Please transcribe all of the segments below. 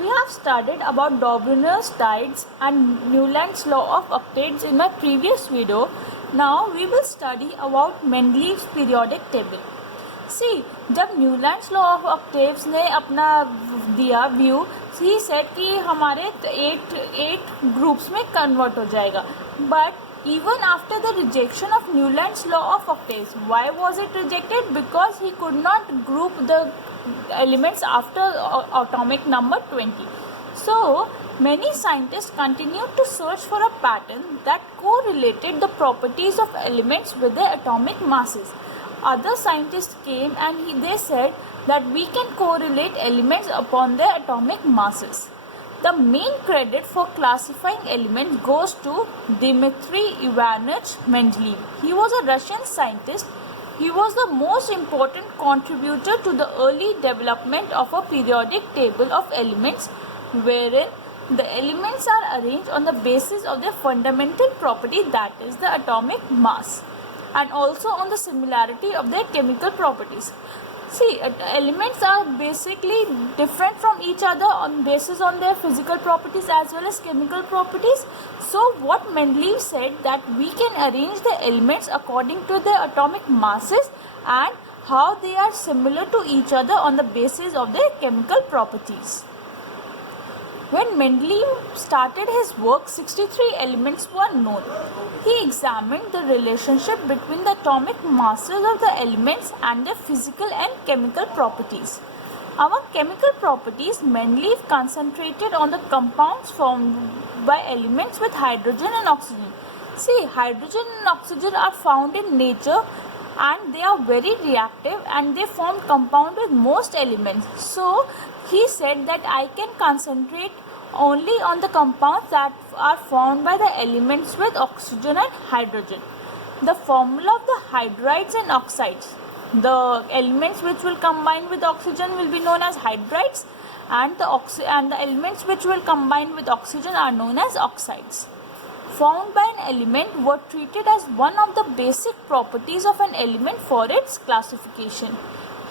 We have studied about Dobrunner's tides and Newland's law of octaves in my previous video. Now we will study about Mendeleev's periodic table. See, जब Newlands law of octaves ने अपना दिया view, he said कि हमारे eight groups में convert हो जाएगा. But even after the rejection of Newland's law of octaves, why was it rejected? Because he could not group the elements after atomic number 20. So many scientists continued to search for a pattern that correlated the properties of elements with their atomic masses. Other scientists came and they said that we can correlate elements upon their atomic masses. The main credit for classifying elements goes to Dmitry Ivanovich Mendeleev. He was a Russian scientist. He was the most important contributor to the early development of a periodic table of elements, wherein the elements are arranged on the basis of their fundamental property, that is the atomic mass, and also on the similarity of their chemical properties. See, elements are basically different from each other on basis on their physical properties as well as chemical properties. So what Mendeleev said that we can arrange the elements according to their atomic masses and how they are similar to each other on the basis of their chemical properties. When Mendeleev started his work, 63 elements were known. He examined the relationship between the atomic masses of the elements and their physical and chemical properties. Among chemical properties, Mendeleev concentrated on the compounds formed by elements with hydrogen and oxygen. See, hydrogen and oxygen are found in nature and they are very reactive and they form compound with most elements. So he said that I can concentrate only on the compounds that are formed by the elements with oxygen and hydrogen. The formula of the hydrides and oxides, the elements which will combine with oxygen will be known as hydrides, and the elements which will combine with oxygen are known as oxides. Formed by an element were treated as one of the basic properties of an element for its classification.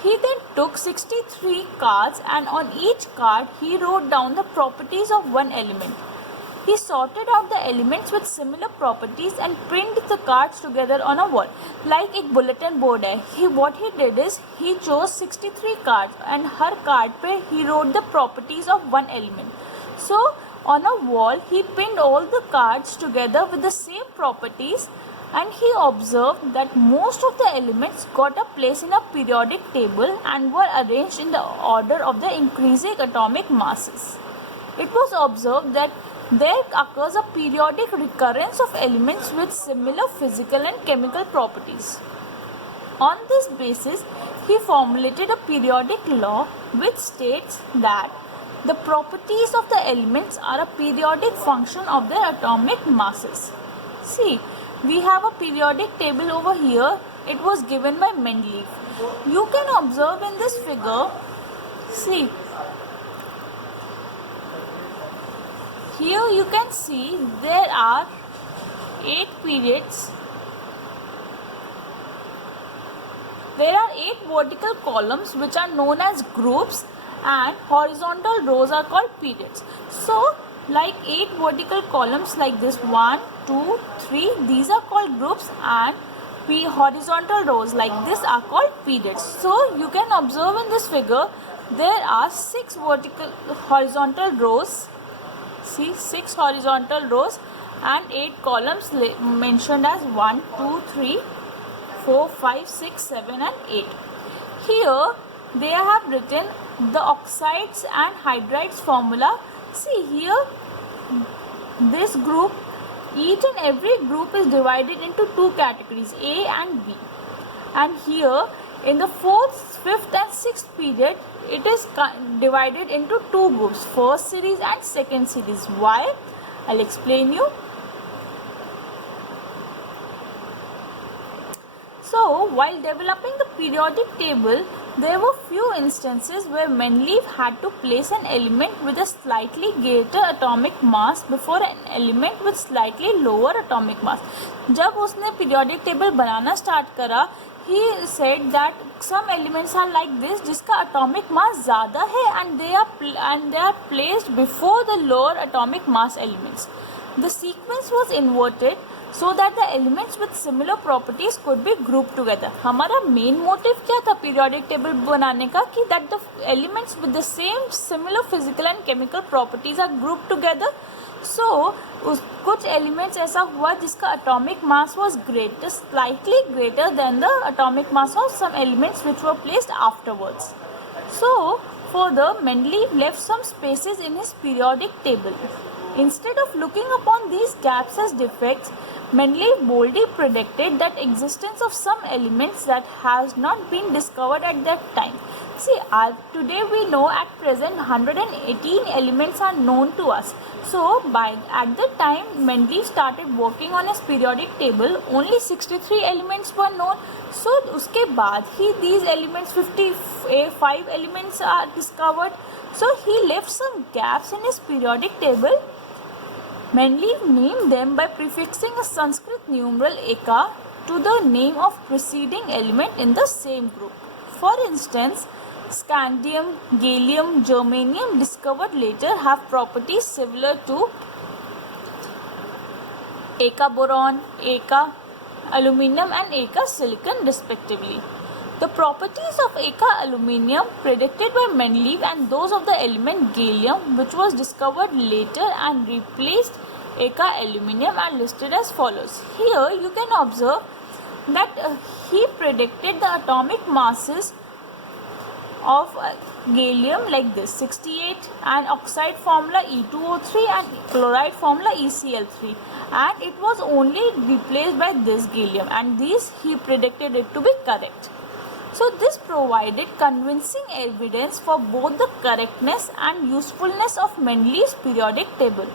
He then took 63 cards and on each card he wrote down the properties of one element. He sorted out the elements with similar properties and printed the cards together on a wall. Like एक bulletin board है. What he did is he chose 63 cards and her card पे he wrote the properties of one element. So on a wall he pinned all the cards together with the same properties, and he observed that most of the elements got a place in a periodic table and were arranged in the order of their increasing atomic masses. It was observed that there occurs a periodic recurrence of elements with similar physical and chemical properties. On this basis, he formulated a periodic law which states that the properties of the elements are a periodic function of their atomic masses. See, we have a periodic table over here. It was given by Mendeleev. You can observe in this figure, see, here you can see there are 8 periods. There are 8 vertical columns which are known as groups, and horizontal rows are called periods. So like 8 vertical columns like this, 1, 2, 3, these are called groups, and horizontal rows like this are called periods. So you can observe in this figure there are 6 horizontal rows. See, 6 horizontal rows and 8 columns mentioned as 1, 2, 3, 4, 5, 6, 7 and 8. Here they have written the oxides and hydrides formula. See here, this group, each and every group is divided into 2 categories, A and B. And here in the 4th, 5th and 6th period, it is divided into 2 groups, first series and second series. Why? I'll explain you. So while developing the periodic table, there were few instances where Mendeleev had to place an element with a slightly greater atomic mass before an element with slightly lower atomic mass. जब उसने periodic table बनाना start करा, he said that some elements are like this जिसका atomic mass ज़्यादा है and they are placed before the lower atomic mass elements. The sequence was inverted so that the elements with similar properties could be grouped together. हमारा main motive क्या था periodic table बनाने का कि that the elements with the same similar physical and chemical properties are grouped together. So कुछ elements ऐसा हुआ जिसका atomic mass was greater, slightly greater than the atomic mass of some elements which were placed afterwards. So further, Mendeleev left some spaces in his periodic table. Instead of looking upon these gaps as defects, Mendeleev boldly predicted that existence of some elements that has not been discovered at that time. See, today we know at present 118 elements are known to us. So at the time Mendeleev started working on his periodic table, only 63 elements were known. So उसके बाद ही these elements 55 elements are discovered. So he left some gaps in his periodic table. Mendeleev named them by prefixing a Sanskrit numeral eka to the name of preceding element in the same group. For instance, scandium, gallium, germanium discovered later have properties similar to eka boron, eka aluminum and eka silicon respectively. The properties of eka aluminum predicted by Mendeleev and those of the element gallium, which was discovered later and replaced eka aluminum, are listed as follows. Here you can observe that he predicted the atomic masses of gallium like this 68 and oxide formula E2O3 and chloride formula ECl3, and it was only replaced by this gallium, and these he predicted it to be correct. So this provided convincing evidence for both the correctness and usefulness of Mendeleev's periodic table.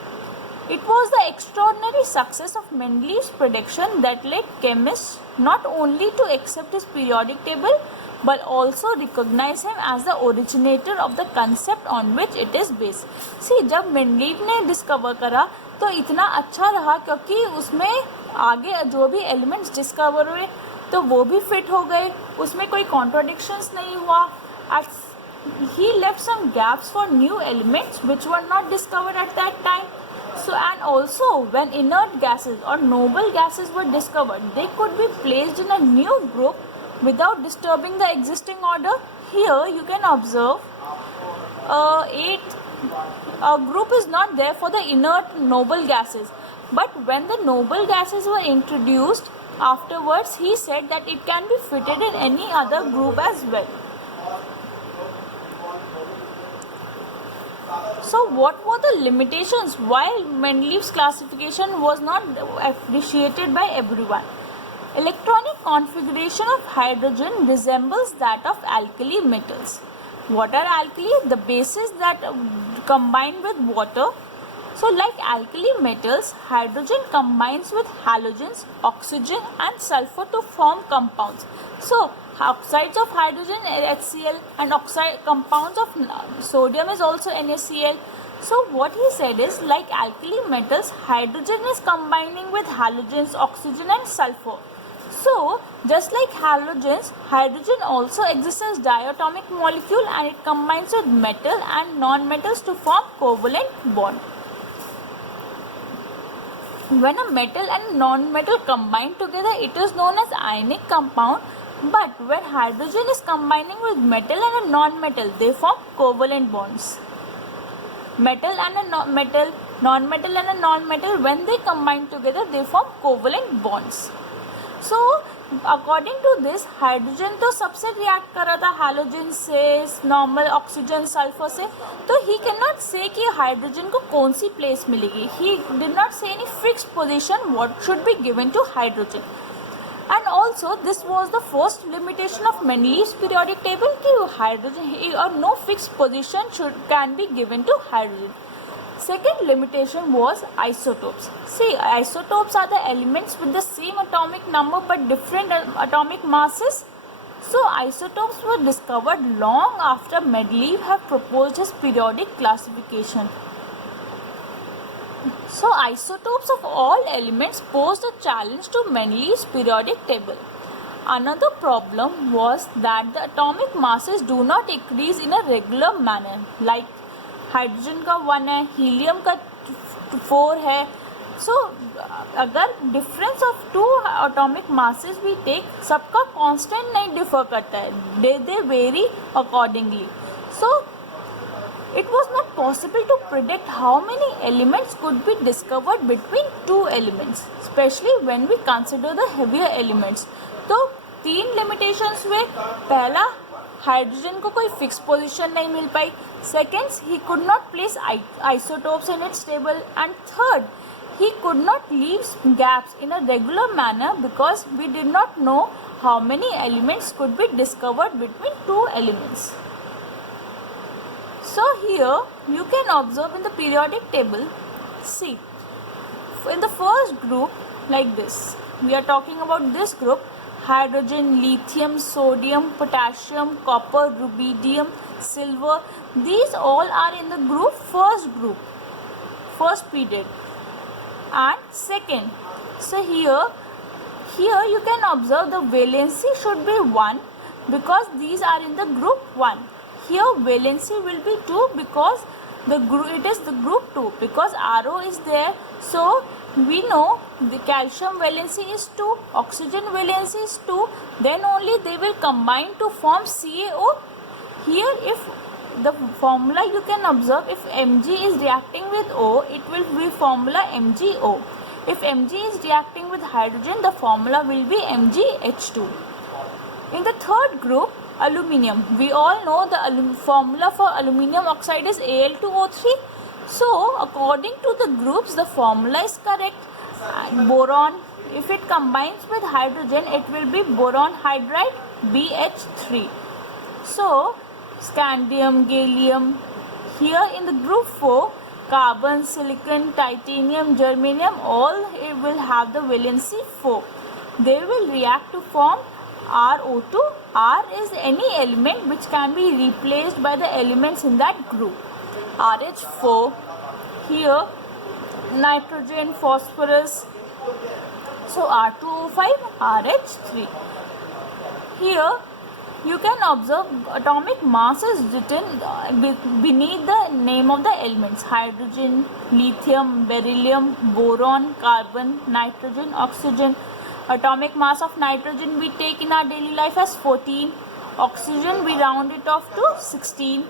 It was the extraordinary success of Mendeleev's prediction that led chemists not only to accept his periodic table but also recognize him as the originator of the concept on which it is based. See, जब Mendeleev ने discover करा तो इतना अच्छा रहा क्योंकि उसमें आगे जो भी एलिमेंट्स डिस्कवर हुए तो वो भी फिट हो गए, उसमें कोई कॉन्ट्राडिक्शंस नहीं हुआ. He left some gaps for new elements which were not discovered at that time. So, and also when inert gases or noble gases were discovered, they could be placed in a new group without disturbing the existing order. Here you can observe a group is not there for the inert noble gases, but when the noble gases were introduced afterwards, he said that it can be fitted in any other group as well. So what were the limitations while Mendeleev's classification was not appreciated by everyone? Electronic configuration of hydrogen resembles that of alkali metals. What are alkali? The bases that combine with water. So like alkali metals, hydrogen combines with halogens, oxygen and sulfur to form compounds. So oxides of hydrogen HCl and oxide compounds of sodium is also NaCl. So what he said is, like alkali metals, hydrogen is combining with halogens, oxygen and sulfur. So just like halogens, hydrogen also exists as diatomic molecule and it combines with metal and non-metals to form covalent bond. When a metal and non-metal combine together, it is known as ionic compound. But when hydrogen is combining with metal and a non-metal, they form covalent bonds. Metal and a non-metal, non-metal and a non-metal, when they combine together, they form covalent bonds. So according to this, hydrogen तो सबसे react कर रहा था halogen से, normal oxygen, sulfur से, तो he cannot say कि hydrogen को कौन सी place मिलेगी. He did not say any fixed position what should be given to hydrogen. And also this was the first limitation of Mendeleev's periodic table कि hydrogen or no fixed position can be given to hydrogen. Second limitation was isotopes. See, isotopes are the elements with the same atomic number but different atomic masses. So isotopes were discovered long after Mendeleev had proposed his periodic classification. So isotopes of all elements posed a challenge to Mendeleev's periodic table. Another problem was that the atomic masses do not increase in a regular manner. Like hydrogen का 1 है, helium का 4 है. So अगर difference of 2 atomic masses भी take, सबका constant नहीं differ करता है, they vary accordingly. So it was not possible to predict how many elements could be discovered between two elements, especially when we consider the heavier elements. तो 3 limitations हुए. पहला, hydrogen को कोई fix position नहीं मिल पाई. Second, he could not place isotopes in its table. And third, he could not leave gaps in a regular manner because we did not know how many elements could be discovered between two elements. So here you can observe in the periodic table, see, in the first group, like this, we are talking about this group: hydrogen, lithium, sodium, potassium, copper, rubidium, silver. These all are in the group, first period. And second, so here you can observe the valency should be 1 because these are in the group 1. Here valency will be 2 because it is the group 2 because RO is there. So we know the calcium valency is 2, oxygen valency is 2, then only they will combine to form CaO. Here if the formula you can observe, if Mg is reacting with O, it will be formula MgO. If Mg is reacting with hydrogen, the formula will be MgH2. In the third group, aluminium, we all know the formula for aluminium oxide is Al2O3. So according to the groups, the formula is correct. Boron, if it combines with hydrogen, it will be boron hydride, BH3. So scandium, gallium. Here in the group 4, carbon, silicon, titanium, germanium, all it will have the valency 4. They will react to form RO2. R is any element which can be replaced by the elements in that group. RH4. Here nitrogen, phosphorus. So R2O5, RH3. Here you can observe atomic mass is written beneath the name of the elements: hydrogen, lithium, beryllium, boron, carbon, nitrogen, oxygen. Atomic mass of nitrogen we take in our daily life as 14. Oxygen we round it off to 16.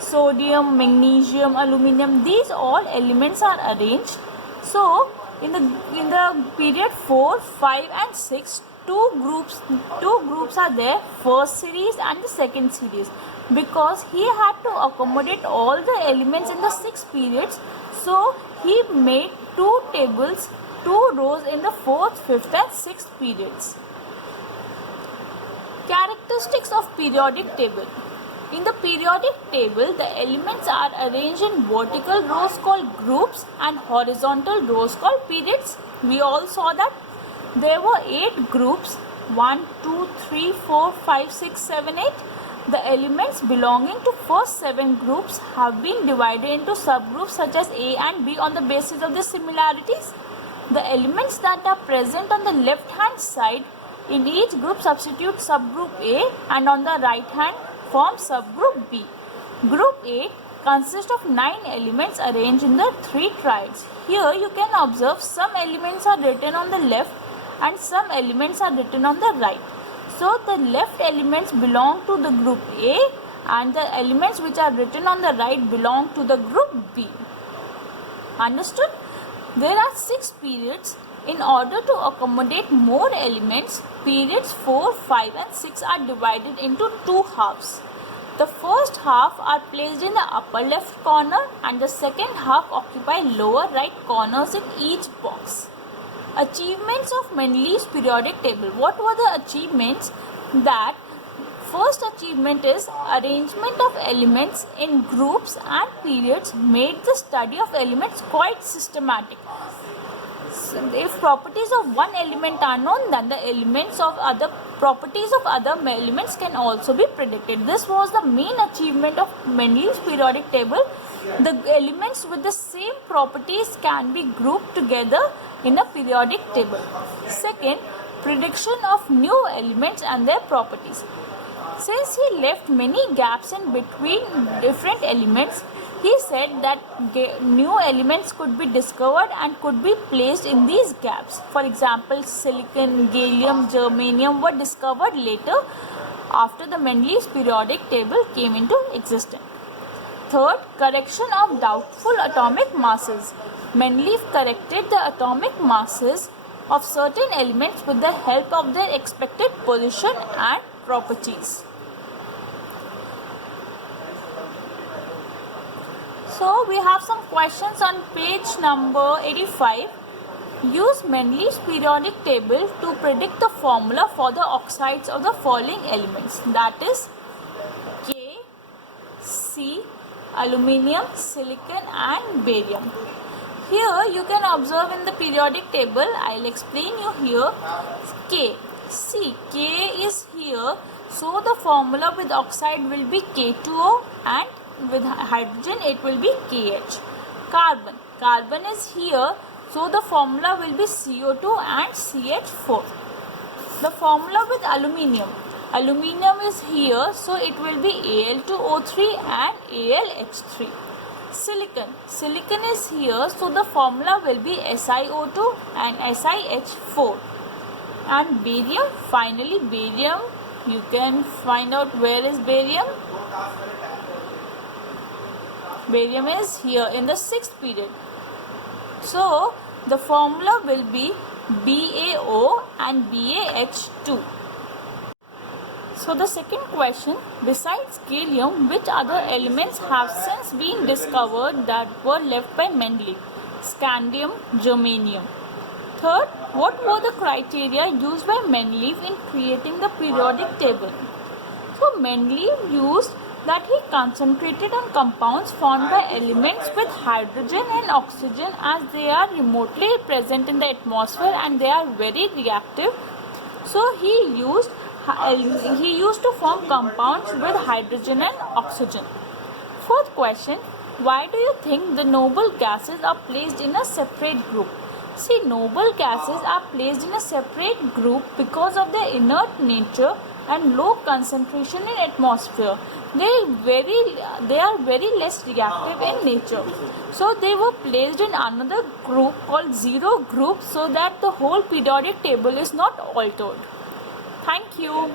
Sodium, magnesium, aluminum, these all elements are arranged. So in the period 4, 5 and 6, two groups are there, first series and the second series, because he had to accommodate all the elements in the 6 periods. So he made 2 tables, 2 rows in the 4th, 5th and 6th periods. Characteristics of periodic table. In the periodic table, the elements are arranged in vertical rows called groups and horizontal rows called periods. We all saw that there were 8 groups, 1, 2, 3, 4, 5, 6, 7, 8. The elements belonging to first 7 groups have been divided into subgroups such as A and B on the basis of the similarities. The elements that are present on the left hand side in each group substitute subgroup A, and on the right hand form subgroup B. Group A consists of 9 elements arranged in the 3 triads. Here you can observe some elements are written on the left and some elements are written on the right. So the left elements belong to the group A and the elements which are written on the right belong to the group B. Understood? There are 6 periods. In order to accommodate more elements, periods 4, 5 and 6 are divided into 2 halves. The first half are placed in the upper left corner and the second half occupy lower right corners in each box. Achievements of Mendeleev's periodic table. What were the achievements? That first achievement is arrangement of elements in groups and periods made the study of elements quite systematic. If properties of one element are known, then the properties of other elements can also be predicted. This was the main achievement of Mendeleev's periodic table. The elements with the same properties can be grouped together in a periodic table. Second, prediction of new elements and their properties. Since he left many gaps in between different elements, he said that new elements could be discovered and could be placed in these gaps. For example, silicon, gallium, germanium were discovered later after the Mendeleev's periodic table came into existence. Third, correction of doubtful atomic masses. Mendeleev corrected the atomic masses of certain elements with the help of their expected position and properties. So we have some questions on page number 85. Use Mendeleev's periodic table to predict the formula for the oxides of the following elements, that is K, C, aluminium, silicon and barium. Here you can observe in the periodic table, I will explain you here. K. See, K is here, so the formula with oxide will be K2O and with hydrogen it will be KH. Carbon. Carbon is here, so the formula will be CO2 and CH4. The formula with aluminium. Aluminium is here, so it will be Al2O3 and AlH3. Silicon. Silicon is here, so the formula will be SiO2 and SiH4. And barium, finally barium, you can find out where is barium. Barium is here in the 6th period. So the formula will be BaO and BaH2. So the second question, besides gallium, which other elements have since been discovered that were left by Mendeleev? Scandium, germanium. Third, what were the criteria used by Mendeleev in creating the periodic table? So Mendeleev used that he concentrated on compounds formed by elements with hydrogen and oxygen, as they are remotely present in the atmosphere and they are very reactive. So he used to form compounds with hydrogen and oxygen. Fourth question, why do you think the noble gases are placed in a separate group? See, noble gases are placed in a separate group because of their inert nature and low concentration in atmosphere. They are very less reactive in nature. So they were placed in another group called zero group, so that the whole periodic table is not altered. Thank you.